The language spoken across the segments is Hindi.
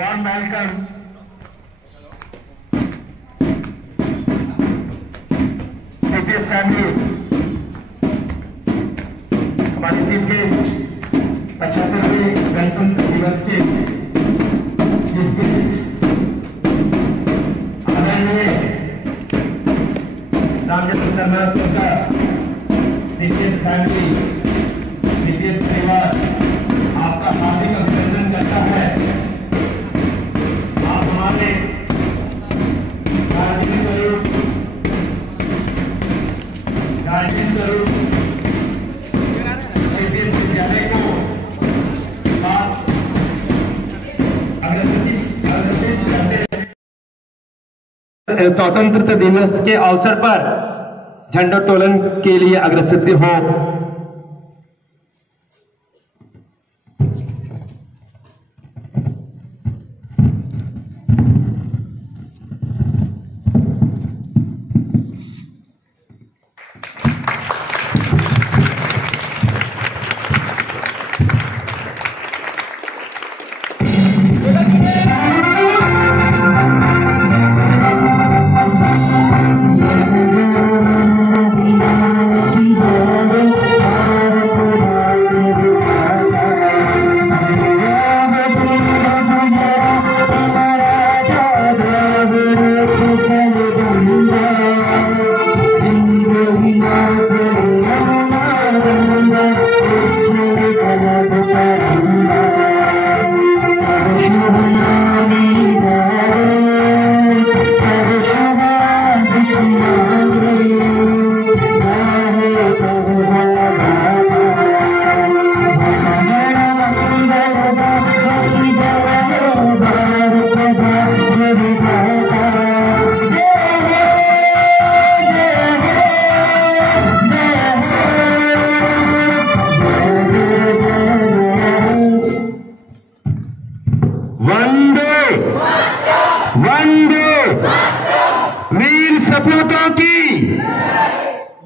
warm welcome British family, हमारे चीफ गेस्ट 75वें गणतंत्र दिवस के आदरणीय रामचंद्र शर्मा सरकार, ब्रिटिश फैमिली, ब्रिटिश परिवार आपका हार्दिक अभिनंदन करता है। आप हमारे गार्जियन स्वरूप ब्रिटिश विद्यालय को स्वतंत्रता दिवस के अवसर पर झंडोत्तोलन के लिए अग्रसर हो।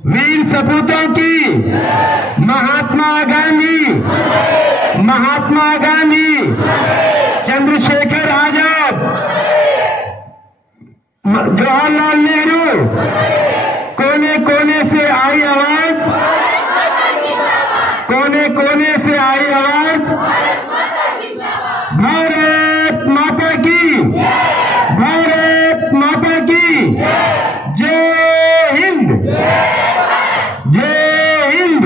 वीर सपूतों की महात्मा गांधी, चंद्रशेखर आजाद, जवाहरलाल नेहरू, कोने कोने से आई आवाज, कोने कोने से आई आवाज, भारत माता की, भारत माता की जय हिंद, जय Hind.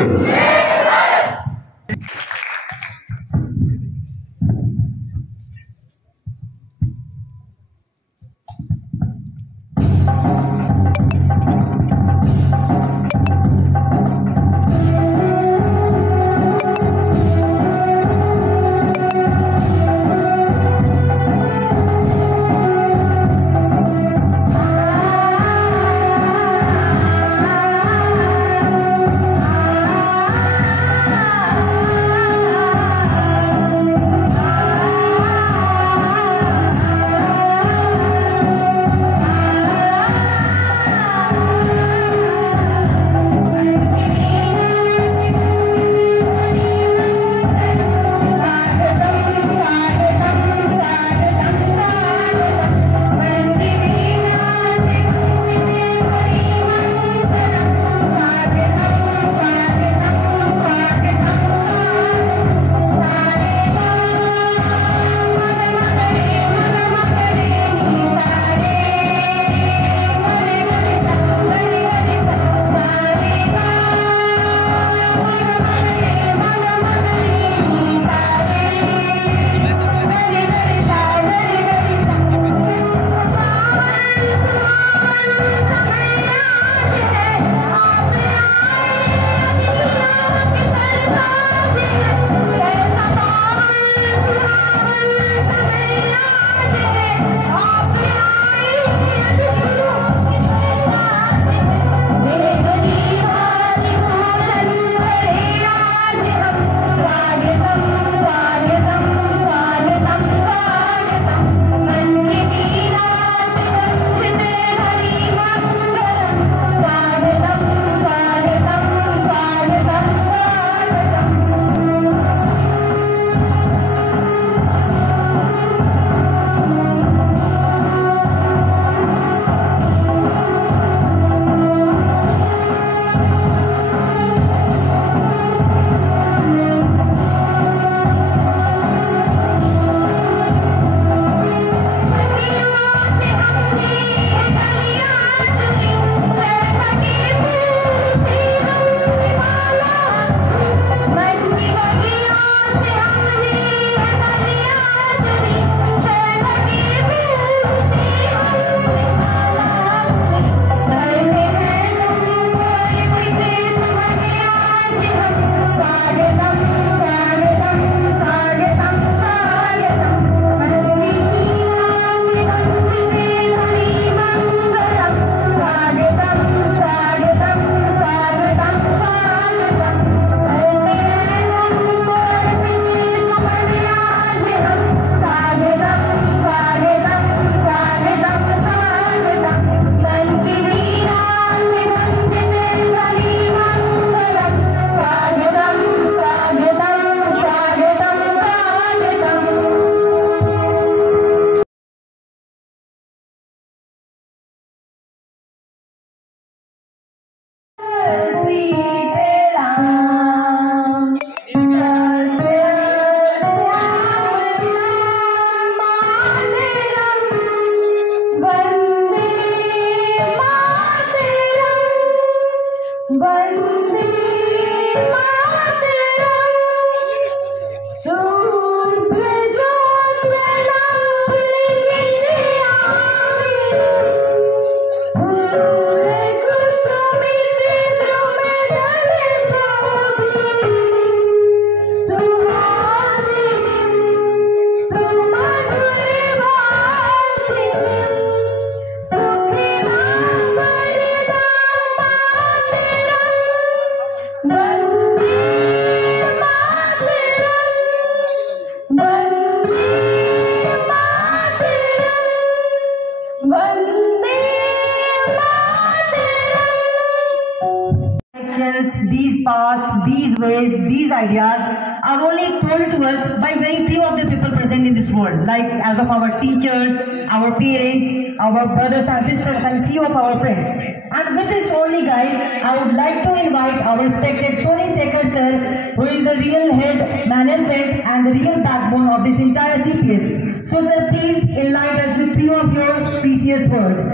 past, these ways, these ideas are only told to us by very few of the people present in this world, like as of our teachers, our parents, our brothers and sisters, and few of our friends. And with this only, guys, I would like to invite our respected Soni Sekhar sir, who is the real head management and the real backbone of this entire CPS. So sir, please enlighten us with few of your precious words.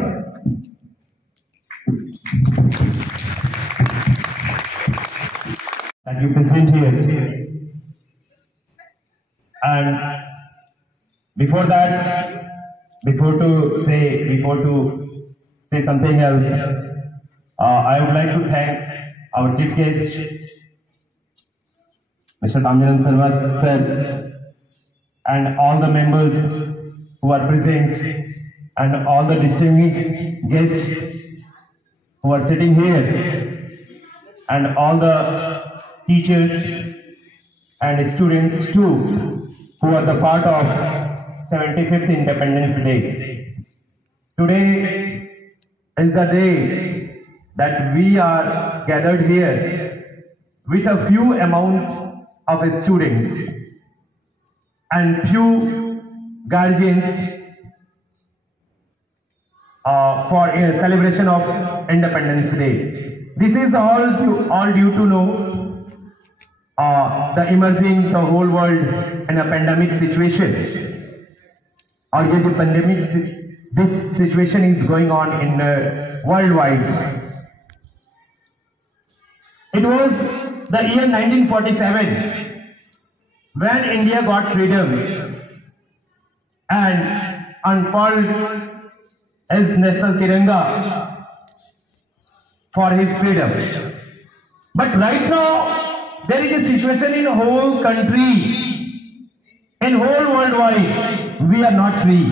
That you present here. And before that, before to say something else, I would like to thank our chief guest, Mr. Kamjanand Sarwat sir, and all the members who are present, and all the distinguished guests who are sitting here, and all the teachers and students too, who are the part of 75th Independence Day. Today is the day that we are gathered here with a few amount of students and few guardians for a celebration of Independence Day. This is all due to know the emerging the whole world in a pandemic situation. और ये जो pandemic, this situation is going on in worldwide. It was the year 1947 when India got freedom and unfurled his national Tiranga for his freedom. But right now, there is a situation in the whole country, in whole worldwide, we are not free.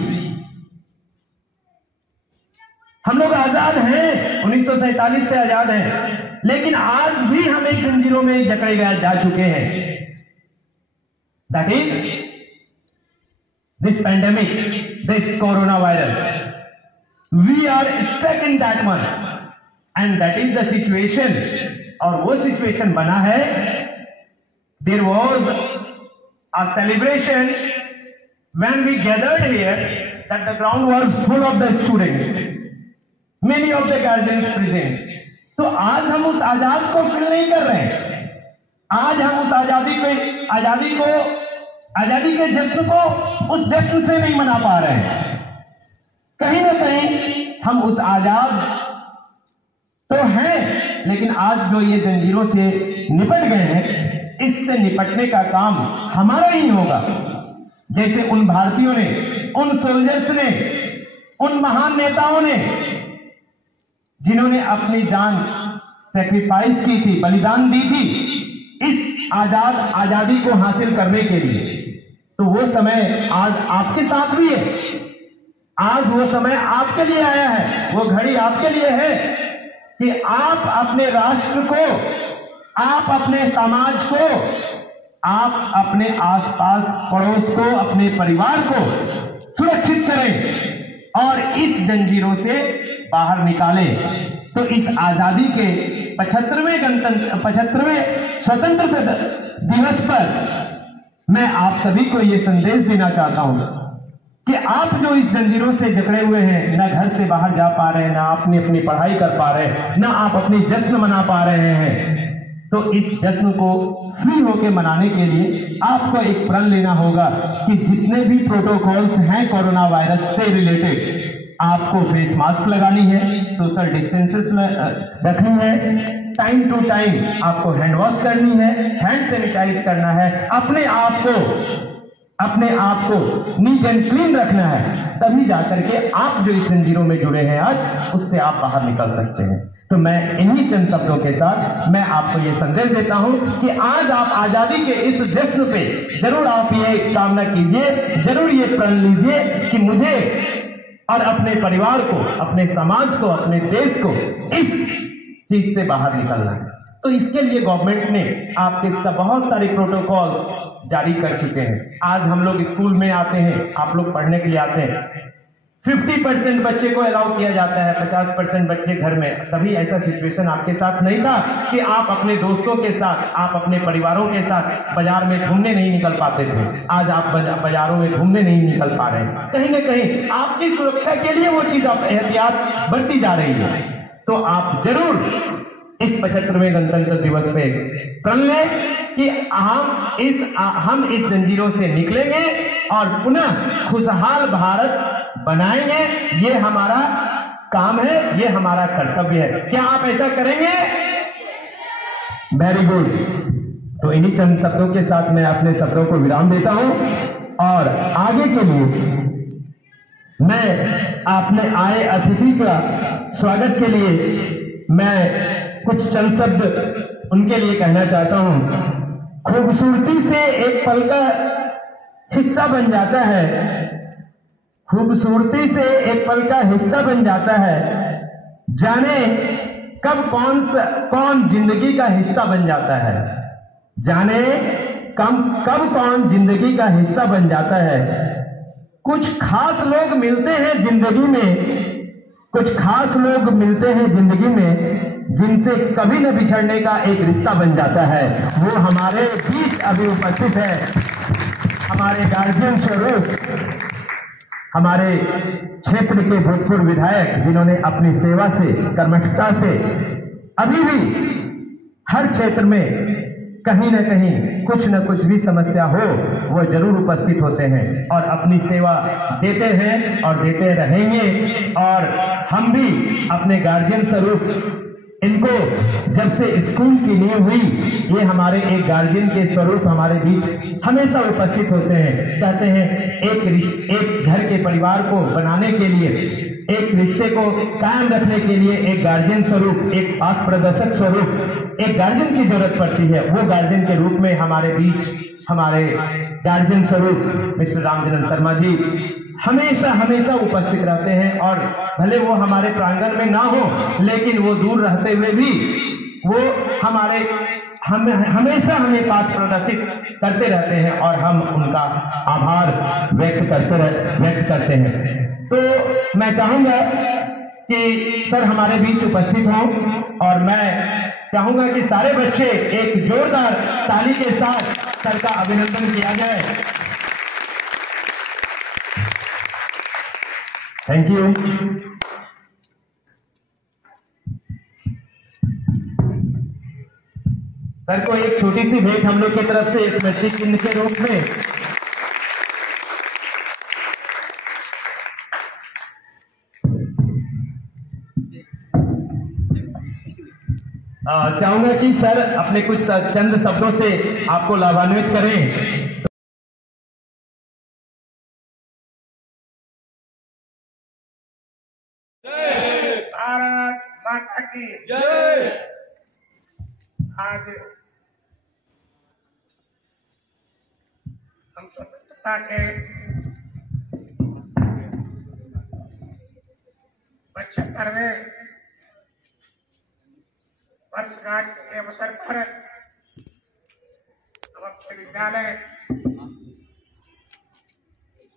हम लोग आजाद हैं, 1947 से आजाद हैं, लेकिन आज भी हम एक जंजीरों में जकड़े जा चुके हैं. That is this pandemic, this coronavirus. We are stuck in that one, and that is the situation. और वो situation बना है. There was a celebration when we gathered here that the ground was full of the students, many of the guardians present. तो आज हम उस आजाद को फील नहीं कर रहे हैं. आज हम उस आजादी के जश्न को उस जश्न से नहीं मना पा रहे हैं. कहीं ना कहीं हम उस आजाद तो हैं, लेकिन आज जो ये जंजीरों से निपट गए हैं, इससे निपटने का काम हमारा ही होगा. जैसे उन भारतीयों ने, उन सोल्जर्स ने, उन महान नेताओं ने, जिन्होंने अपनी जान सैक्रिफाइस की थी, बलिदान दी थी इस आजादी को हासिल करने के लिए. तो वो समय आज आपके साथ भी है. आज वो समय आपके लिए आया है, वो घड़ी आपके लिए है कि आप अपने राष्ट्र को, आप अपने समाज को, आप अपने आसपास पड़ोस को, अपने परिवार को सुरक्षित करें और इस जंजीरों से बाहर निकालें. तो इस आजादी के 75वें स्वतंत्रता दिवस पर मैं आप सभी को यह संदेश देना चाहता हूं कि आप जो इस जंजीरों से जकड़े हुए हैं, ना घर से बाहर जा पा रहे हैं, ना अपनी पढ़ाई कर पा रहे हैं, ना आप अपनी जश्न मना पा रहे हैं, तो इस जश्न को फ्री होकर मनाने के लिए आपको एक प्रण लेना होगा कि जितने भी प्रोटोकॉल्स हैं कोरोना वायरस से रिलेटेड, आपको फेस मास्क लगानी है, सोशल डिस्टेंसेस रखनी है, टाइम टू टाइम आपको हैंड वॉश करनी है, हैंड सैनिटाइज करना है, अपने आप को नीट एंड क्लीन रखना है. तभी जाकर के आप जो इस जंजीरों में जुड़े हैं आज, उससे आप बाहर निकल सकते हैं. तो मैं इन्हीं चंद शब्दों के साथ मैं आपको ये संदेश देता हूं कि आज आप आजादी के इस जश्न पे जरूर आप ये कामना कीजिए, जरूर ये प्रण लीजिए कि मुझे और अपने परिवार को, अपने समाज को, अपने देश को इस चीज से बाहर निकलना है. तो इसके लिए गवर्नमेंट ने आपके बहुत सारे प्रोटोकॉल्स जारी कर चुके हैं. आज हम लोग स्कूल में आते हैं, आप लोग पढ़ने के लिए आते हैं, 50% बच्चे को अलाउ किया जाता है, 50% बच्चे घर में। कभी ऐसा सिचुएशन आपके साथ नहीं था कि आप अपने दोस्तों के साथ, आप अपने परिवारों के साथ बाजार में घूमने नहीं निकल पाते थे। आज आप बाजारों में घूमने नहीं निकल पा रहे हैं। कहीं ना कहीं आपकी सुरक्षा के लिए वो चीज एहतियात बरती जा रही है। तो आप जरूर इस 75वें गणतंत्र दिवस पे प्रण लें कि हम इस जंजीरों से निकलेंगे और पुनः खुशहाल भारत बनाएंगे। ये हमारा काम है, ये हमारा कर्तव्य है। क्या आप ऐसा करेंगे? Very good. तो इन्हीं चंद शब्दों के साथ मैं अपने शब्दों को विराम देता हूं और आगे के लिए मैं अपने आए अतिथि का स्वागत के लिए मैं कुछ चंद शब्द उनके लिए कहना चाहता हूं। खूबसूरती से एक पल का हिस्सा बन जाता है, खूबसूरती से एक पल का हिस्सा बन जाता है। जाने कब कौन जिंदगी का हिस्सा बन जाता है, जाने कब कौन जिंदगी का हिस्सा बन जाता है। कुछ खास लोग मिलते हैं जिंदगी में, कुछ खास लोग मिलते हैं जिंदगी में जिनसे कभी न बिछड़ने का एक रिश्ता बन जाता है। वो हमारे बीच अभी उपस्थित है, हमारे गार्जियन स्वरूप, हमारे क्षेत्र के भूतपूर्व विधायक जिन्होंने अपनी सेवा से, कर्मठता से अभी भी हर क्षेत्र में कहीं न कहीं कुछ न कुछ भी समस्या हो वो जरूर उपस्थित होते हैं और अपनी सेवा देते हैं और देते रहेंगे। और हम भी अपने गार्जियन स्वरूप इनको जब से स्कूल की नींव हुई, ये हमारे एक गार्जियन के स्वरूप हमारे बीच हमेशा उपस्थित होते हैं। कहते हैं एक घर के परिवार को बनाने के लिए, एक रिश्ते को कायम रखने के लिए एक गार्जियन स्वरूप, एक पथ प्रदर्शक स्वरूप एक गार्जियन की जरूरत पड़ती है। वो गार्जियन के रूप में हमारे बीच हमारे गार्जियन स्वरूप मिस्टर रामचंद्र शर्मा जी हमेशा उपस्थित रहते हैं। और भले वो हमारे प्रांगण में ना हो, लेकिन वो दूर रहते हुए भी वो हमेशा हमें पाठ प्रदर्शित करते रहते हैं और हम उनका आभार व्यक्त करते हैं। तो मैं चाहूंगा कि सर हमारे बीच उपस्थित हों और मैं चाहूंगा कि सारे बच्चे एक जोरदार ताली के साथ सर का अभिनंदन किया जाए। Thank you. सर को एक छोटी सी भेंट हम लोग की तरफ से स्मृति चिन्ह के रूप में चाहूंगा कि सर अपने कुछ चंद शब्दों से आपको लाभान्वित करें। भारत माता की जय। आज हम स्वतंत्रता के 75वें वर्षगांठ के अवसर पर हम अपने विद्यालय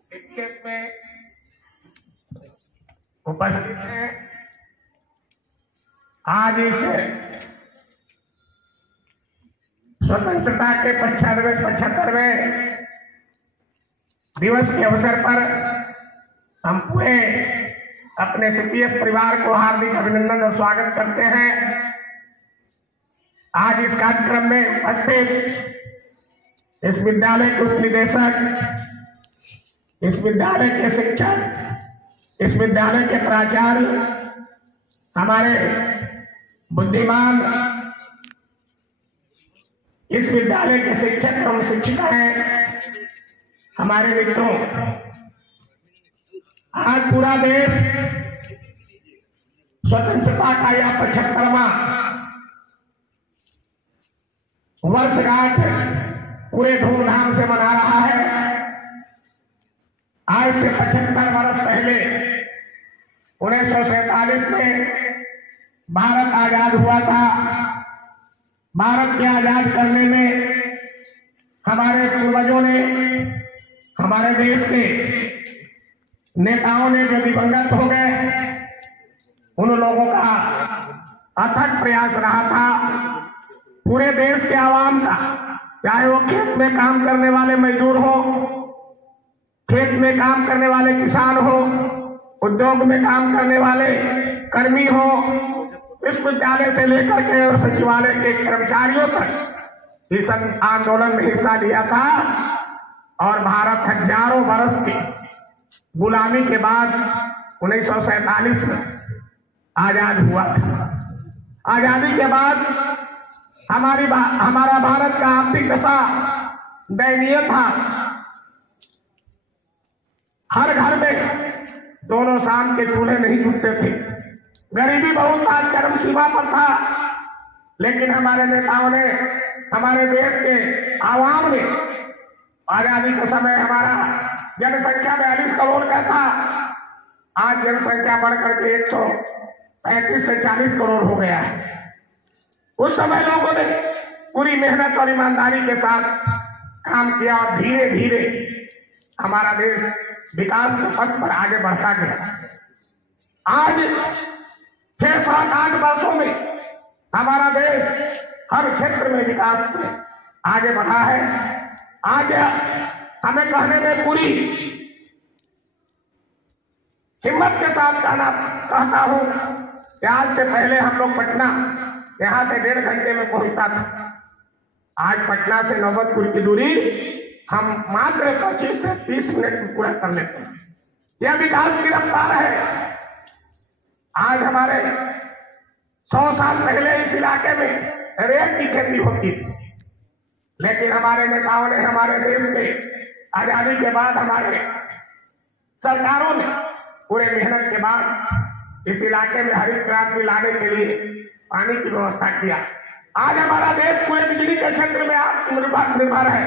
सीपीएस में उपस्थित हैं। आज इस स्वतंत्रता के 75वें दिवस के अवसर पर हम पूरे अपने सीपीएस परिवार को हार्दिक अभिनंदन और स्वागत करते हैं। आज इस कार्यक्रम में उपस्थित इस विद्यालय के उप निदेशक, इस विद्यालय के शिक्षक, इस विद्यालय के प्राचार्य, हमारे बुद्धिमान इस विद्यालय के शिक्षक एवं शिक्षिकाएं, हमारे मित्रों, आज पूरा देश स्वतंत्रता का यह 75वां वर्षगांठ पूरे धूमधाम से मना रहा है। आज से 75 वर्ष पहले 1947 में भारत आजाद हुआ था। भारत के आजाद करने में हमारे पूर्वजों ने हमारे देश के नेताओं ने जो दिवंगत हो गए, उन लोगों का अथक प्रयास रहा था पूरे देश के आवाम का, चाहे वो खेत में काम करने वाले मजदूर हो, खेत में काम करने वाले किसान हो, उद्योग में काम करने वाले कर्मी हो, विश्वविद्यालय से लेकर के और सचिवालय के कर्मचारियों तक इस आंदोलन में हिस्सा लिया था। और भारत हजारों वर्ष की गुलामी के बाद 1947 में आजाद हुआ था। आजादी के बाद हमारा भारत का आर्थिक दशा दयनीय था। हर घर में दोनों शाम के चूल्हे नहीं जुटते थे, गरीबी बहुत था, चरम सीमा पर था। लेकिन हमारे नेताओं ने, हमारे देश के आवाम ने आजादी के समय हमारा जनसंख्या 42 करोड़ का था, आज जनसंख्या बढ़कर के 135 से 40 करोड़ हो गया है। उस समय लोगों ने पूरी मेहनत और ईमानदारी के साथ काम किया और धीरे धीरे हमारा देश विकास के पथ पर आगे बढ़ता गया। आज 6-7-8 वर्षों में हमारा देश हर क्षेत्र में विकास में आगे बढ़ा है। आज हमें कहने में पूरी हिम्मत के साथ कहता हूं कि आज से पहले हम लोग पटना यहां से 1.5 घंटे में पहुंचता था, आज पटना से नौबतपुर की दूरी हम मात्र 25 से 30 मिनट में पूरा कर लेते हैं। यह विकास की रफ्तार है। आज हमारे 100 साल पहले इस इलाके में रेत की खेती होती थी, लेकिन हमारे नेताओं ने, हमारे देश में आजादी के बाद हमारे सरकारों ने पूरे मेहनत के बाद इस इलाके में हरित क्रांति लाने के लिए पानी की व्यवस्था किया। आज हमारा देश पूरे बिजली के क्षेत्र में आत्मनिर्भर है।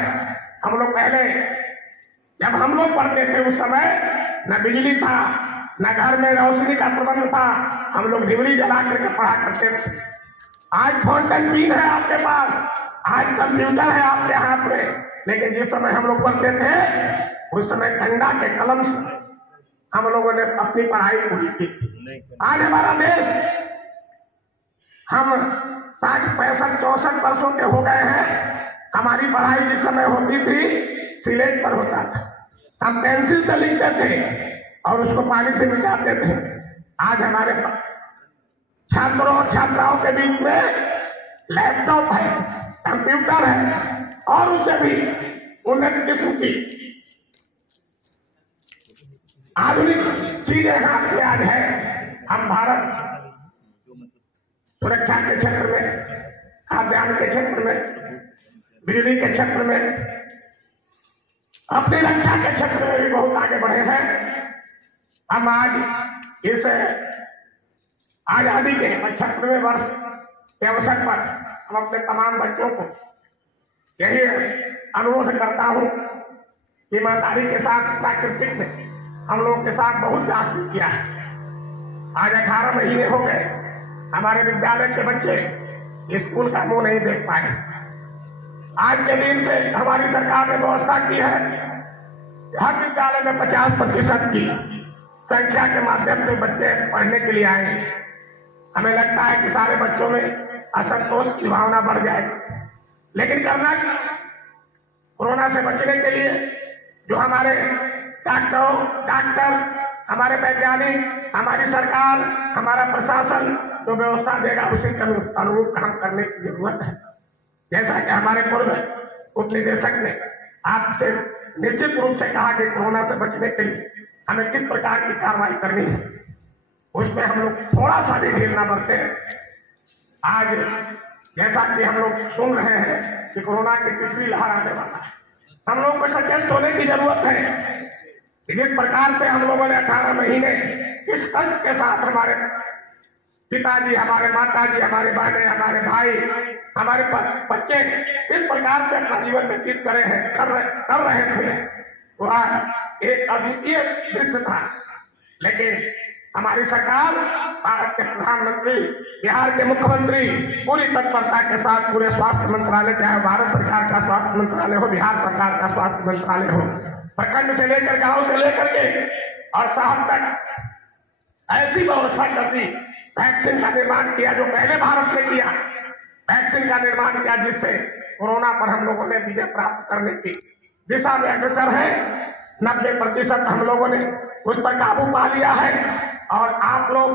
हम लोग पहले जब हम लोग पढ़ते थे उस समय न बिजली था, न घर में रोशनी का प्रबंध था, हम लोग डिबरी जला करके पढ़ा करते थे। आज फाउंटेन पेन है आपके पास, आज कंप्यूटर है आपके हाथ में, लेकिन जिस समय हम लोग पढ़ते थे उस समय ठंडा के कलम से हम लोगों ने अपनी पढ़ाई पूरी की। आज हमारा देश, हम 60, 65, 64 वर्षों के हो गए हैं। हमारी पढ़ाई जिस समय होती थी स्लेट पर होता था, हम पेंसिल से लिखते थे और उसको पानी से मिटाते थे। आज हमारे छात्रों और छात्राओं के बीच में लैपटॉप है, कंप्यूटर है और उससे भी उन्नत किस्म की आधुनिक चीजें हाथ में आज है। हम भारत सुरक्षा के क्षेत्र में, खाद्यान्न के क्षेत्र में, बिजली के क्षेत्र में, अपनी रक्षा के क्षेत्र में भी बहुत आगे बढ़े हैं। हम आज इस आजादी के 75वें वर्ष के अवसर पर हम अपने तमाम बच्चों को यही अनुरोध करता हूं कि ईमानदारी के साथ प्राकृतिक में हम लोगों के साथ बहुत जासूसी किया है। आज 18 महीने हो गए, हमारे विद्यालय के बच्चे स्कूल का मुंह नहीं देख पाए। आज के दिन से हमारी सरकार ने व्यवस्था की है कि हर विद्यालय में 50% की संख्या के माध्यम से बच्चे पढ़ने के लिए आएंगे। हमें लगता है कि सारे बच्चों में असंतोष की भावना बढ़ जाएगी, लेकिन करना कोरोना से बचने के लिए जो हमारे डॉक्टर, हमारे वैज्ञानिक, हमारी सरकार, हमारा प्रशासन जो व्यवस्था देगा उसी के अनुरूप काम करने की जरूरत है। जैसा कि हमारे पूर्व उप निदेशक ने आपसे निश्चित रूप से कहा कि कोरोना से बचने के लिए हमें किस प्रकार की कार्रवाई करनी है, उसमें हम लोग थोड़ा सा भी ढील न बरते हैं। आज जैसा कि हम लोग सुन रहे हैं कि कोरोना की तीसरी लहर आने वाला है, हम लोगों को सचेत होने की जरूरत है। जिस प्रकार से हम लोगों ने 18 महीने किस कष्ट के साथ हमारे पिताजी, हमारे माताजी, हमारे बहने, हमारे भाई, हमारे बच्चे किस प्रकार से अपना जीवन व्यतीत कर रहे थे, वह एक अद्वितीय दृश्य था। लेकिन हमारी सरकार, भारत के प्रधानमंत्री, बिहार के मुख्यमंत्री पूरी तत्परता के साथ पूरे स्वास्थ्य मंत्रालय, चाहे भारत सरकार का स्वास्थ्य मंत्रालय हो, बिहार सरकार का स्वास्थ्य मंत्रालय हो, प्रखंड से लेकर गांव से लेकर के और साहब तक ऐसी व्यवस्था कर दी, वैक्सीन का निर्माण किया जो पहले भारत ने किया, वैक्सीन का निर्माण किया जिससे कोरोना पर हम लोगों ने विजय प्राप्त करने की दिशा में अग्रसर है। 90% हम लोगों ने उस पर काबू पा लिया है। और आप लोग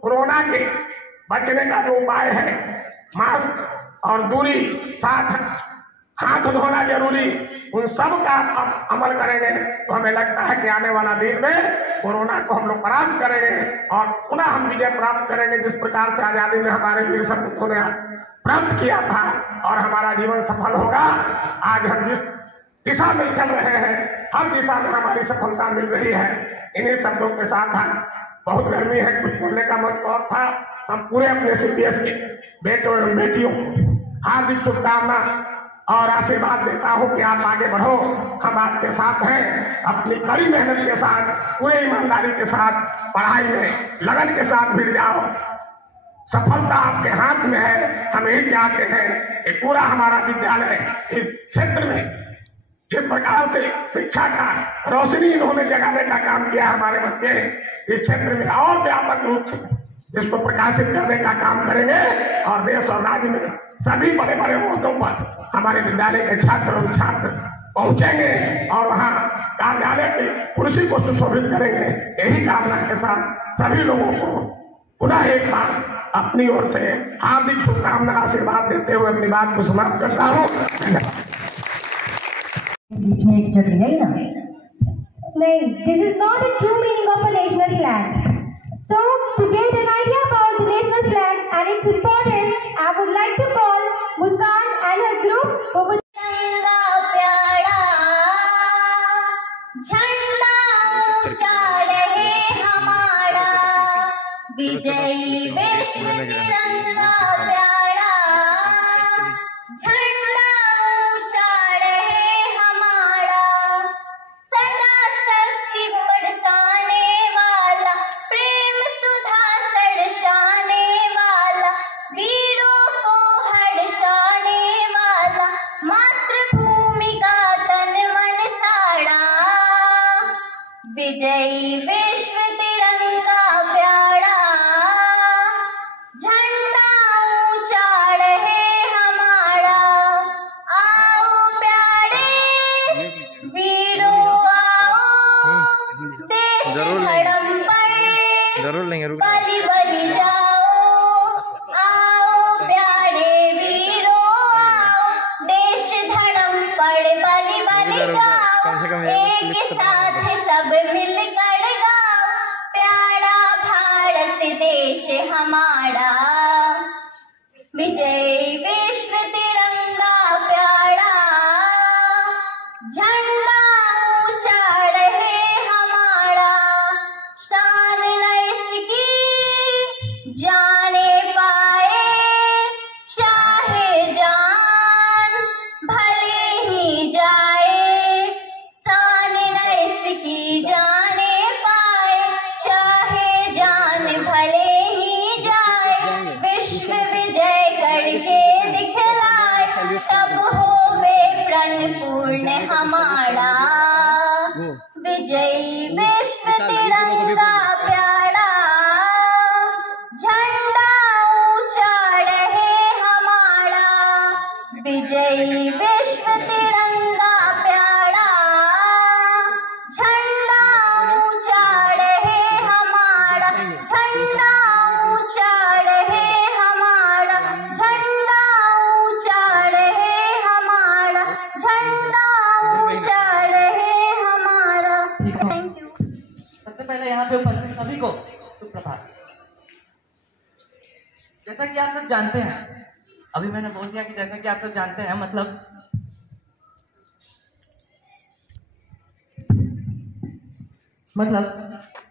कोरोना के बचने का जो उपाय है, मास्क और दूरी, साथ हाथ धोना जरूरी, उन सब का आप अमल करेंगे तो हमें लगता है कि आने वाला दिन में कोरोना को हम लोग परास्त करेंगे और पुनः हम विजय प्राप्त करेंगे। जिस प्रकार से आजादी में हमारे वीर सपूतों ने प्राप्त किया था और हमारा जीवन सफल होगा। आज हम जिस दिशा में चल रहे हैं, हर दिशा में हमारी सफलता मिल रही है। इन्हीं शब्दों के साथ हम, बहुत गर्मी है, कुछ बोलने का मन और था, हम पूरे अपने CPS के बेटों एवं बेटियों को हार्दिक शुभकामना और आशीर्वाद देता हूं कि आप आगे बढ़ो, हम आपके साथ हैं। अपनी कड़ी मेहनत के साथ, पूरे ईमानदारी के साथ, पढ़ाई में लगन के साथ भिड़ जाओ। सफलता आपके हाथ में है। हम यही चाहते हैं कि पूरा हमारा विद्यालय इस क्षेत्र में जिस प्रकार से शिक्षा का रोशनी इन्होंने जगाने का काम किया, हमारे बच्चे इस क्षेत्र में और व्यापक रूप से इसको प्रकाशित करने का काम करेंगे और देश और राज्य में सभी बड़े बड़े ओहदों पर हमारे विद्यालय के छात्र और छात्र पहुंचेंगे और वहां कार्यालय की कुर्सी को सुशोभित करेंगे। यही कामना के साथ सभी लोगों को पुनः एक बार अपनी ओर से हार्दिक शुभकामना आशीर्वाद देते हुए अपनी बात को समाप्त करता हूँ। बीच में एक जगह नहीं ना। नहीं, this is not the true meaning of a national flag. So, to get an idea about the national flag and its importance, I would like to call Muskan and her group who would तिरंगा प्यारा झंडा ऊंचा रहे हमारा, विजयी विश्व तिरंगा प्यारा झंडा ऊंचा रहे हमारा, सदा शक्ति बरसाने वाला, प्रेम सुधा सड़साने वाला, वीरों को हर्षाने वाला, मातृभूमि का तन मन साड़ा, विजयी विश्व तिरंगा प्यारा झंडा ऊंचा रहे हमारा। आओ प्यारे वीरों आओ, देश धर्म पर बलि बलि जाओ। आओ प्यारे वीरों आओ, देश धर्म पर बलि बलि जाओ। एक साथ सब मिलकर गाओ, प्यारा भारत देश हमारा, विजयी विश्व तिरंगा प्यारा झंडा ऊंचा रहे हमारा। शान न इसकी जाने पाए चाहे जान भले ही जाए, शान न इसकी जाने पाए चाहे जान भले ही जाए, विश्व विजय करके दिखलाए, तब होवे प्रण पूर्ण हमारा, विजयी विश्व तिरंगा प्यारा झंडा ऊंचा रहे हमारा, विजयी विश्व तिरंगा प्यारा झंडा ऊंचा रहे हमारा, झंडा ऊंचा रहे हमारा, झंडा ऊंचा रहे हमारा, झंडा ऊंचा रहे हमारा। Thank you. सबसे पहले यहाँ पे उपस्थित सभी को सुप्रभात। जैसा कि आप सब जानते हैं, अभी मैंने बोल दिया कि जैसा कि आप सब जानते हैं, मतलब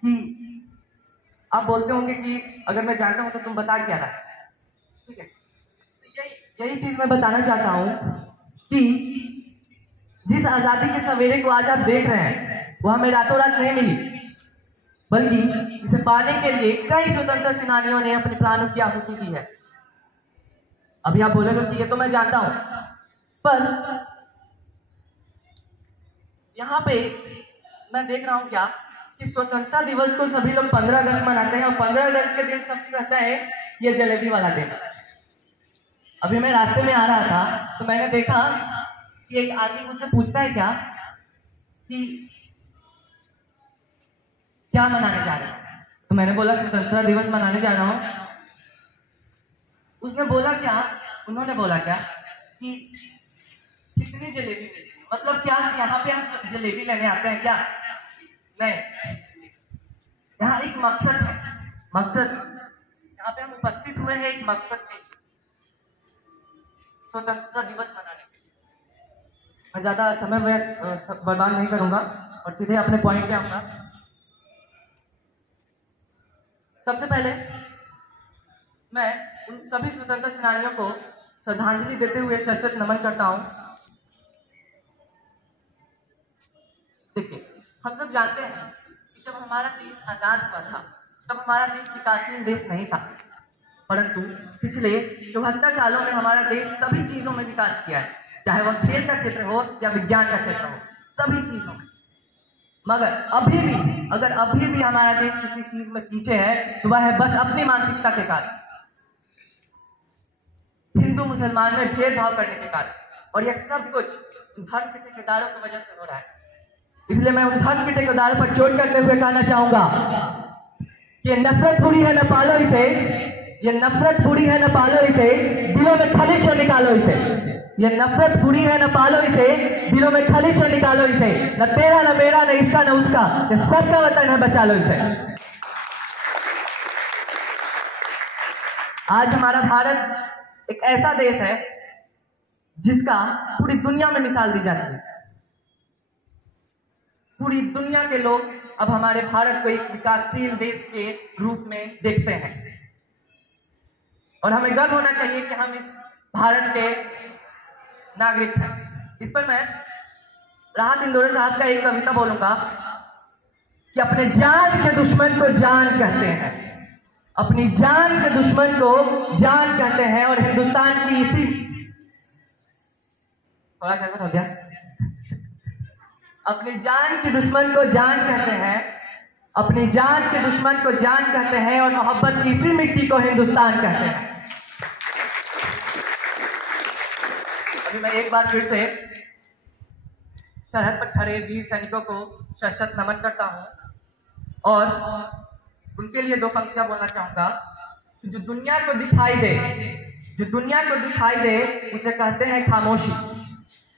कि आप बोलते होंगे कि अगर मैं जानता हूं तो तुम बता क्या रहा है, ठीक है। यही चीज मैं बताना चाहता हूं कि जिस आजादी के सवेरे को आज आप देख रहे हैं वो हमें रातों रात नहीं मिली, बल्कि इसे पाने के लिए कई स्वतंत्रता सेनानियों ने अपने प्राणों की आहुति दी है। अभी आप बोलेंगे कि ये तो मैं जानता हूं, पर यहाँ पे मैं देख रहा हूं क्या कि स्वतंत्रता दिवस को सभी लोग 15 अगस्त मनाते हैं और 15 अगस्त के दिन सब कहता है ये जलेबी वाला दिन। अभी मैं रास्ते में आ रहा था तो मैंने देखा कि एक आदमी मुझसे पूछता है क्या कि क्या मनाने जा रहे हैं, तो मैंने बोला स्वतंत्रता दिवस मनाने जा रहा हूँ। उसने बोला क्या, उन्होंने बोला क्या कि कितनी जलेबी मिलती है, मतलब क्या यहाँ पे हम जलेबी लेने आते हैं क्या? नहीं, यहाँ एक मकसद है, मकसद यहाँ पे हम उपस्थित हुए हैं एक मकसद के, स्वतंत्रता दिवस मनाने के लिए। मैं ज्यादा समय बर्बाद नहीं करूंगा और सीधे अपने पॉइंट पे आऊंगा। सबसे पहले मैं उन सभी स्वतंत्रता सेनानियों को श्रद्धांजलि देते हुए सशक्त नमन करता हूं। देखिए, हम सब जानते हैं कि जब हमारा देश आजाद हुआ था तब हमारा देश विकासशील देश नहीं था, परंतु पिछले 74 सालों में हमारा देश सभी चीजों में विकास किया है, चाहे वह खेल का क्षेत्र हो या विज्ञान का क्षेत्र हो, सभी चीजों में। मगर अगर अभी भी हमारा देश किसी चीज में पीछे है तो वह है बस अपनी मानसिकता के कारण, हिंदू मुसलमान में भेदभाव करने के कारण, और यह सब कुछ धर्म के ठेकेदारों की वजह से हो रहा है। इसलिए मैं उन धर्म के ठेकेदारों पर चोट करते हुए कहना चाहूंगा कि ये नफरत पूरी है न पालो इसे, ये नफरत पूरी है न पालो इसे, दिलों में खलिश हो निकालो इसे। ये नफरत पूरी है न पालो इसे, दिलों में खलिश हो निकालो इसे। न तेरा न मेरा न इसका न उसका, ये सबका वतन है, बचा लो इसे। आज हमारा भारत एक ऐसा देश है जिसका पूरी दुनिया में मिसाल दी जाती है। पूरी दुनिया के लोग अब हमारे भारत को एक विकासशील देश के रूप में देखते हैं और हमें गर्व होना चाहिए कि हम इस भारत के नागरिक हैं। इस पर मैं राहत इंदौरी साहब का एक कविता बोलूंगा कि अपने जान के दुश्मन को जान कहते हैं, अपनी जान के दुश्मन को जान कहते हैं, और हिंदुस्तान की इसी थोड़ा गड़बड़ हो गया, अपनी जान के दुश्मन को जान कहते हैं, अपनी जान के दुश्मन को जान कहते हैं, और मोहब्बत की इसी मिट्टी को हिंदुस्तान कहते हैं। अभी मैं एक बार फिर से सरहद पर खड़े वीर सैनिकों को सशक्त नमन करता हूं और उनके लिए दो पंक्तियां बोलना चाहूंगा। जो दुनिया को दिखाई दे, जो दुनिया को दिखाई दे उसे कहते हैं खामोशी,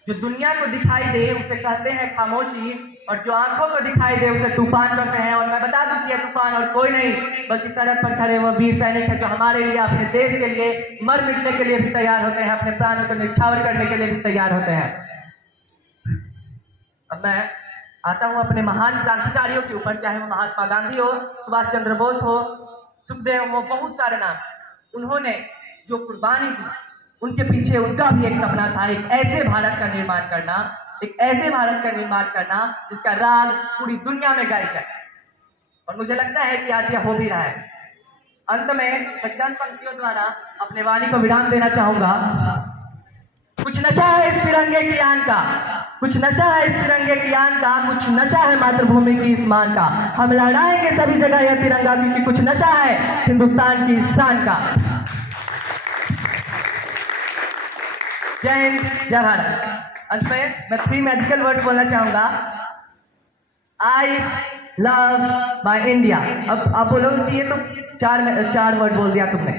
जो दुनिया को दिखाई दे उसे कहते हैं खामोशी, और जो आंखों को दिखाई दे उसे तूफान कहते हैं। और मैं बता दूं कि यह तूफान और कोई नहीं बल्कि सरहद पर खड़े वो वीर सैनिक है जो हमारे लिए, अपने देश के लिए मर मिटने के लिए भी तैयार होते हैं, अपने प्राणों को न्यौछावर करने के लिए भी तैयार होते हैं। अब मैं आता हूं अपने महान क्रांतिकारियों के ऊपर, चाहे वो महात्मा गांधी हो, सुभाष चंद्र बोस हो, सुखदेव हो, बहुत सारे नाम। उन्होंने जो कुर्बानी दी उनके पीछे उनका भी एक सपना था, एक ऐसे भारत का निर्माण करना, एक ऐसे भारत का निर्माण करना जिसका राग पूरी दुनिया में गाया जाए, और मुझे लगता है कि आज यह हो भी रहा है। अंत में चंद पंक्तियों द्वारा अपने वाणी को विराम देना चाहूंगा। कुछ नशा है इस तिरंगे की आन का, कुछ नशा है इस तिरंगे की आन का, कुछ नशा है मातृभूमि की इस मान का। हम लहराएंगे सभी जगह यह तिरंगा क्योंकि कुछ नशा है हिंदुस्तान की शान का। जय हिंद, जय भारत। अंत में मैं 3 मैजिकल वर्ड बोलना चाहूंगा। I love my India. अब आप बोलोगे कि ये तो चार वर्ड बोल दिया तुमने।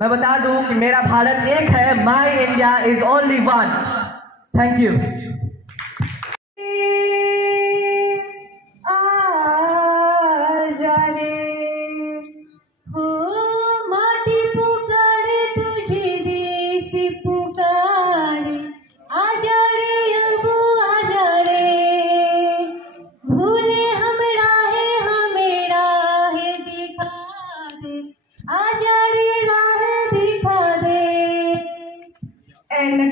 मैं बता दूं कि मेरा भारत एक है, my India is only one. Thank you.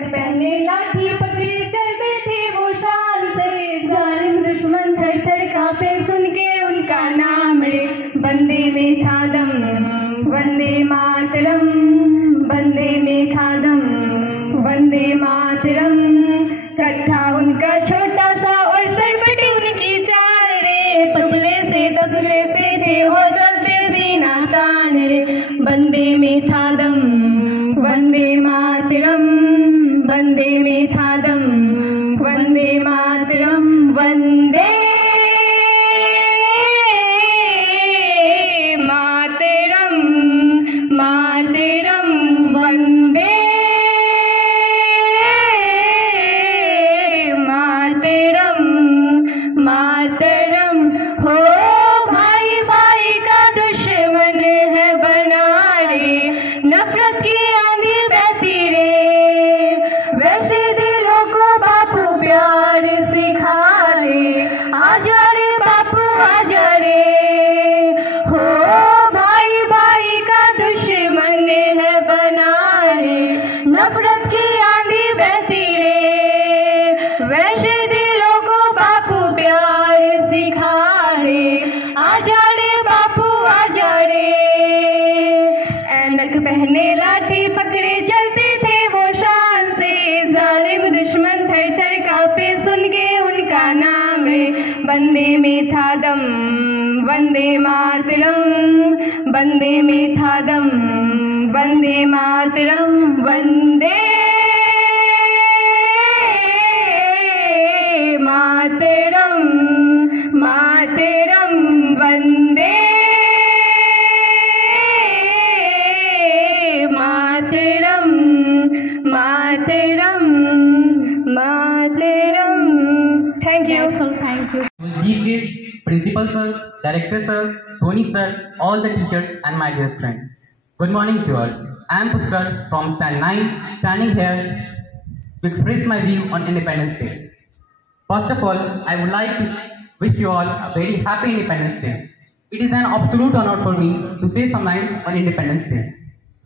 पहने लाठी पकड़े चलते थे वो शान से, जालिम दुश्मन थर थर कांपे सुन के उनका नाम रे। बंदे में था दम, वंदे मातरम, बंदे में था दम, वंदे मातरम। कद था उनका छोटा सा और सरबटे उनकी चाल रे, पगले सीधे सीधे हो चलते सीना तान रे, वंदे में था दम, वंदे मातरम, वंदे में था दम, वंदे मातरम, वंदे मातरम, मातरम, वंदे मातरम, मातरम। हो भाई भाई का दुश्मन है बना रे, नफरत की आंधी बहती रे, वैसे दिलों को बापू प्यार सिखा रे, आजा रे बापू आजा रे। हो भाई भाई का दुश्मन है बना रे, नफरत की आंधी बहती रे, वैसे दिलों को बापू प्यार सिखा रे, आजा रे बापू आजा रे। ऐनक पहने लाठी पकड़े चलते थे वो शान से, जालिम दुश्मन थर थर कांपे सुन के उनका नाम रे, वंदे में था दम, वंदे मातरम, वंदे में था दम, वंदे मातरम, वंदे मातरम, मातरम, वंदे मातरम, मातरम, मातरम। Thank you, thank you. Chief guest, Principal Sir, Director Sir, Soni Sir, all the teachers and my dear friends. Good morning to all. I am Pushkar from Stand 9, standing here to express my view on Independence Day. First of all, I would like to wish you all a very happy Independence Day. It is an absolute honor for me to say some lines on Independence Day.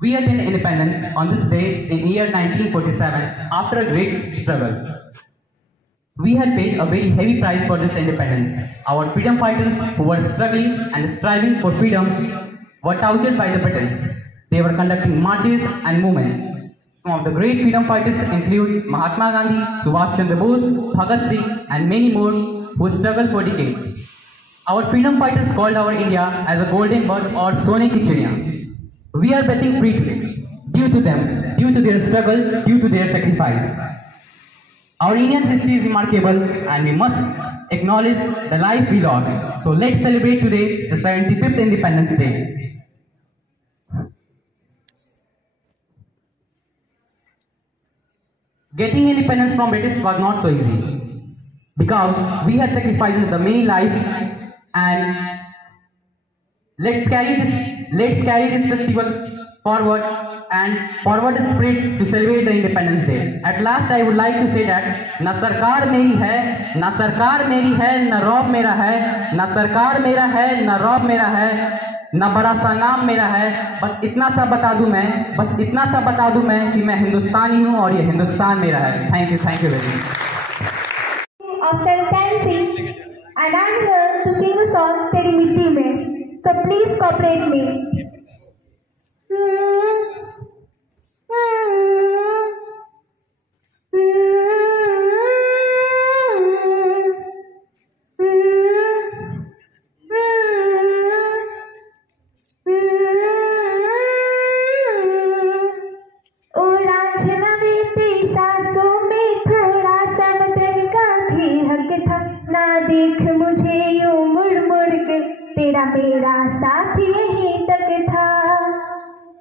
We attained independence on this day in year 1947 after a great struggle. We had paid a very heavy price for this independence. Our freedom fighters who were struggling and striving for freedom were touted by the British. They were conducting marches and movements. Some of the great freedom fighters include Mahatma Gandhi, Subhash Chandra Bose, Bhagat Singh and many more who struggled for decades. Our freedom fighters called our India as a golden bird or Sone ki Chidiya. We are breathing free today due to them, due to their struggle, due to their sacrifice. Our Indian history is remarkable and we must acknowledge the life we lost. So let's celebrate today the 75th Independence Day. Getting independence from British was not so easy because we had sacrificed the many lives, and let's carry this festival forward and forward the spirit to celebrate the Independence Day. At last I would like to say that ना सरकार मेरी है, ना सरकार मेरी है, ना रौब मेरा है, ना सरकार मेरा है, ना रौब मेरा है, ना बड़ा सा नाम मेरा है, बस इतना सा बता दूं मैं कि मैं हिंदुस्तानी हूं और ये हिंदुस्तान मेरा है। Thank you very much. After dancing, and I'm here to sing a song तेरी मिट्टी में, so please cooperate me. मेरा साथ यहीं तक था,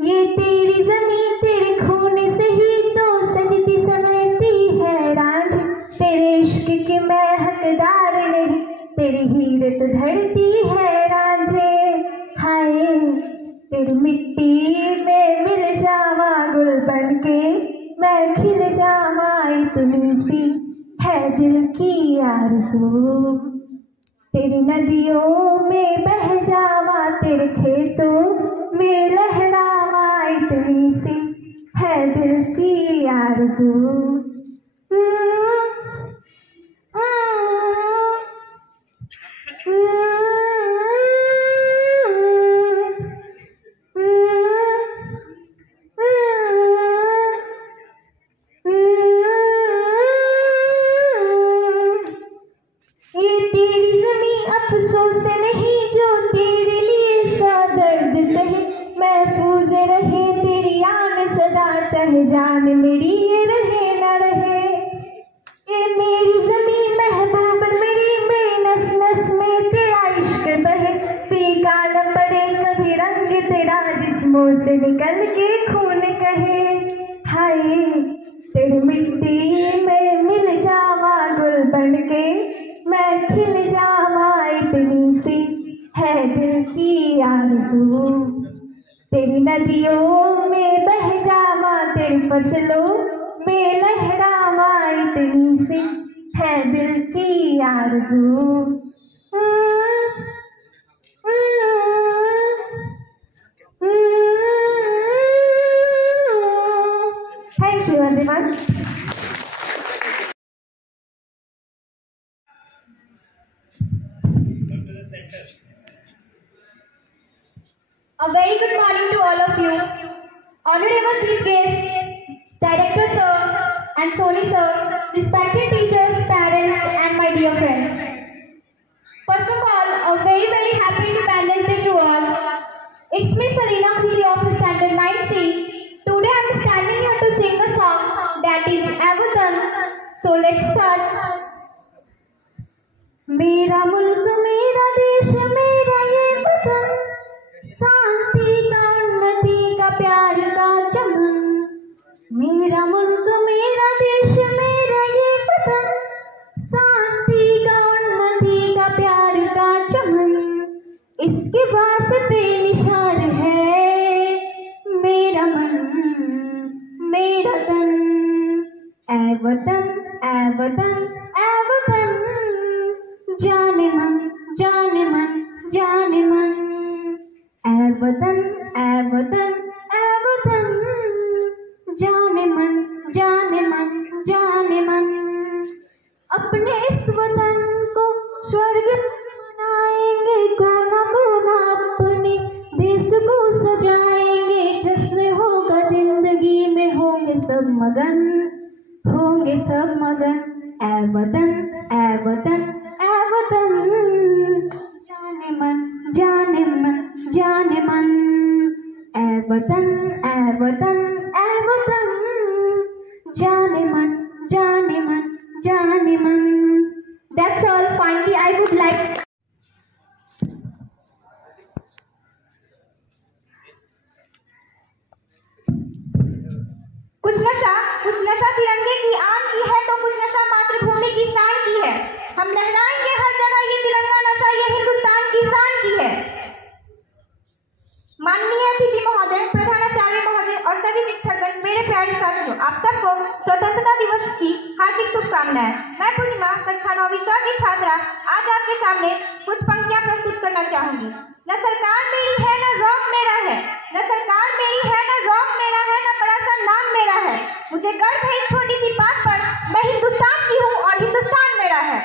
ये तेरी जमीन तेरे खून से ही तो सजती समझती है रांझ, तेरे इश्क की मैं हकदार नहीं, तेरी हीरत धरती है रांझे। हाय तेरी मिट्टी में मिल जावा गुल बनके, मैं खिल जावा इतनी सी है दिल की आरज़ू, तेरी नदियों में बह जावा, तेरे खेतों में लहरावा, इतनी सी है दिल की आरज़ू। मुंह से निकल के खून कहे हाय तेरी मिट्टी में मिल जावा गुल बन के मैं खिल जावा इतनी सी है दिल की आरज़ू तेरी नदियों में बह जावा तेरी फसलों में लहरावा इतनी सी है दिल की आरज़ू Thank you everyone. A very good morning to all of you. Honorable Chief Guest, Director Sir and Sony Sir, respected teachers, parents and my dear friends. First of all, a very happy Independence Day to all. It's me Selena Khushi of Standard 9C. Today I am standing here to sing a song that is ever done. So let's start. मेरा मुल्क मेरा देश मेरा ये वतन शांति का उन्नति का प्यार का चमन मेरा मुल्क मेरा देश मेरा ये वतन शांति का उन्नति का प्यार का चमन इसके वास्ते निशान है मेरा मन मेरा तन ऐ वतन ऐ वतन ऐ वतन जाने मन जाने मन जाने मन ऐ वतन ऐ वतन ऐ वतन जाने मन जाने मन जाने मन अपने इस वतन को स्वर्ग बनाएंगे कोना कोना अपने देश को सजाएंगे जश्न होगा जिंदगी में होंगे सब मगन ऐ वतन ऐ वतन ऐ वतन जाने मन जाने मन जाने मन ऐ वतन ऐ वतन ऐ वतन जाने मन जाने मन जाने मन That's all. Finally, I would like कुछ नशा तिरंगे की आन की है तो कुछ नशा मातृभूमि की शान की है हम लहराएंगे हर जगह ये तिरंगा नशा ये हिंदुस्तान की शान की है माननीय अतिथि महोदय प्रधानाचार्य महोदय और सभी शिक्षकगण मेरे प्यारे साथियों आप सबको स्वतंत्रता दिवस की हार्दिक शुभकामनाएं मैं पूर्णिमा कक्षा 9वीं की छात्रा आज आपके सामने कुछ पंक्तियां प्रस्तुत करना चाहूंगी न सरकार मेरी है न रॉक मेरा है न सरकार मेरी है न रॉक मेरा है न बड़ा सा नाम मेरा है मुझे गर्व है इस छोटी सी बात पर मैं हिंदुस्तान की हूँ और हिंदुस्तान मेरा है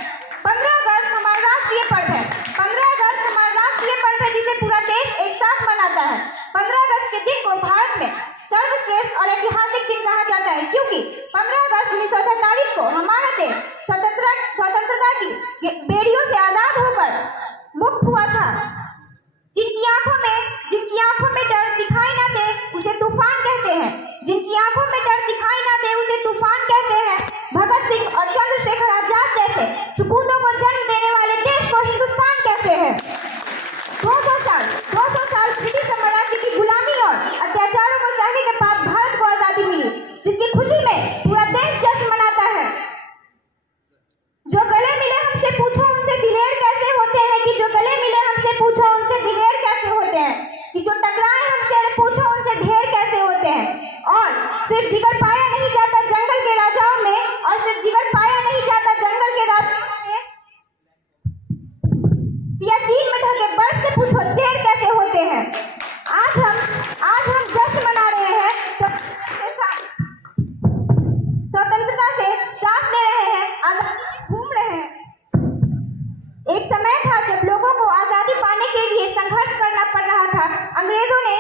15 अगस्त हमारा राष्ट्रीय पर्व है 15 अगस्त हमारा राष्ट्रीय पर्व है जिसे पूरा देश एक साथ मनाता है 15 अगस्त के दिन को भारत में सर्वश्रेष्ठ और ऐतिहासिक दिन कहा जाता है क्योंकि 15 अगस्त 1947 को हमारा देश स्वतंत्रता की बेड़ियों से आजाद होकर मुक्त हुआ था जिनकी आंखों में डर दिखाई ना दे उसे तूफान कहते हैं जिनकी आंखों में डर दिखाई ना दे उसे तूफान कहते हैं भगत सिंह और चंद्रशेखर आजाद जैसे सपूतों को जन्म देने वाले देश को हिंदुस्तान कहते हैं 200 साल ब्रिटिश साम्राज्य की गुलामी और अत्याचारों को सहने के बाद भारत को आजादी मिली जिसकी खुशी में पूरा देश जश्न मनाता है जो गले मिले हमसे पूछो उनसे दिलेर कैसे होते हैं कि जो गले मिले हमसे पूछो उनसे दिलेर कैसे होते हैं कि जो टकराए हमसे पूछो उनसे ढेर कैसे होते हैं और सिर्फ जिगर पाया नहीं जाता जंगल के राजाओं में और सिर्फ जिगर पाया नहीं जाता जंगल के राजाओं में सियाचिन में ढके बर्फ से पूछो शेर कैसे होते हैं आज हम जश्न मना रहे हैं स्वतंत्रता से सांस ले रहे हैं आजादी में घूम रहे हैं एक समय था जब लोगों को आजादी पाने के लिए संघर्ष करना पड़ रहा था अंग्रेजों ने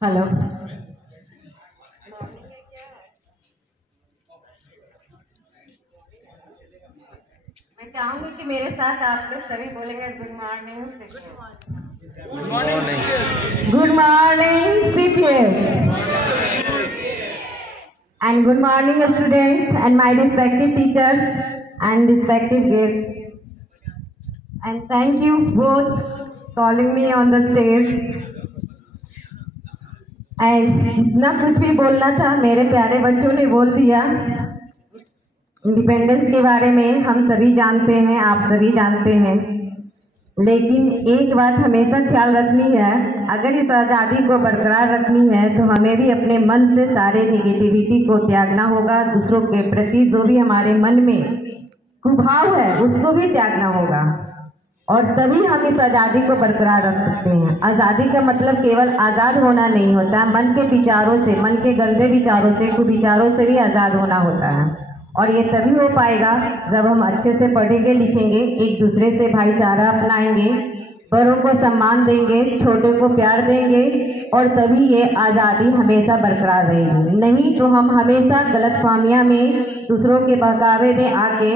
हेलो। मैं चाहूंगी कि मेरे साथ आप लोग सभी बोलेंगे good morning. Good morning CPS and good morning students and my respective teachers and respective guests, and thank you both calling me on the stage। and जितना कुछ भी बोलना था मेरे प्यारे बच्चों ने बोल दिया। इंडिपेंडेंस के बारे में हम सभी जानते हैं, आप सभी जानते हैं, लेकिन एक बात हमेशा ख्याल रखनी है, अगर इस आज़ादी को बरकरार रखनी है तो हमें भी अपने मन से सारे निगेटिविटी को त्यागना होगा। दूसरों के प्रति जो भी हमारे मन में कुभाव है उसको भी त्यागना होगा, और तभी हम इस आज़ादी को बरकरार रख सकते हैं। आज़ादी का मतलब केवल आज़ाद होना नहीं होता, मन के विचारों से, मन के गंदे विचारों से, कुविचारों से भी आज़ाद होना होता है। और ये तभी हो पाएगा जब हम अच्छे से पढ़ेंगे लिखेंगे, एक दूसरे से भाईचारा अपनाएंगे, बड़ों को सम्मान देंगे, छोटों को प्यार देंगे, और तभी ये आज़ादी हमेशा बरकरार रहेगी। नहीं तो हम हमेशा गलतफहमियां में, दूसरों के बहकावे में आके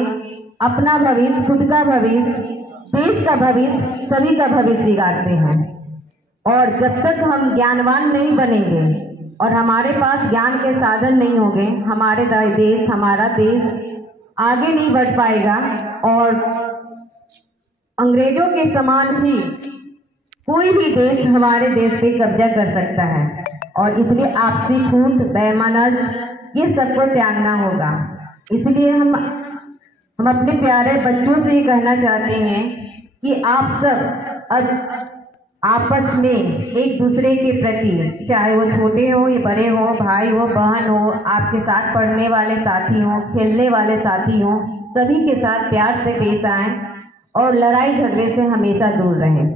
अपना भविष्य, खुद का भविष्य, देश का भविष्य, सभी का भविष्य बिगाड़ते हैं। और जब तक हम ज्ञानवान नहीं बनेंगे और हमारे पास ज्ञान के साधन नहीं होंगे, हमारा देश आगे नहीं बढ़ पाएगा। और अंग्रेजों के समान ही कोई भी देश हमारे देश पे कब्जा कर सकता है, और इसलिए आपसी फूट, बेमनज, ये सबको त्यागना होगा। इसलिए हम अपने प्यारे बच्चों से ये कहना चाहते हैं कि आप सब आपस में एक दूसरे के प्रति, चाहे वो छोटे हो या बड़े हो, भाई हो, बहन हो, आपके साथ पढ़ने वाले साथी हो, खेलने वाले साथी हो, सभी के साथ प्यार से पेश आएं और लड़ाई झगड़े से हमेशा दूर रहें,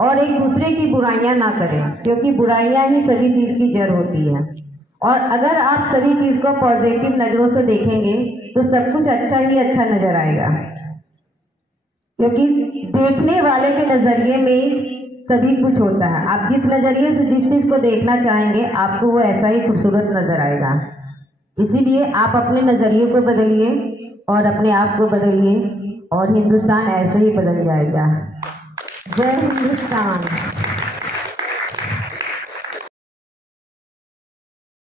और एक दूसरे की बुराइयां ना करें, क्योंकि बुराइयां ही सभी चीज़ की जड़ होती है। और अगर आप सभी चीज़ को पॉजिटिव नज़रों से देखेंगे तो सब कुछ अच्छा ही अच्छा नजर आएगा, क्योंकि देखने वाले के नज़रिए में सभी कुछ होता है। आप जिस नज़रिए से जिस चीज़ को देखना चाहेंगे आपको वो ऐसा ही खूबसूरत नजर आएगा। इसीलिए आप अपने नज़रिए को बदलिए और अपने आप को बदलिए, और हिंदुस्तान ऐसे ही बदल जाएगा। जय हिंदुस्तान।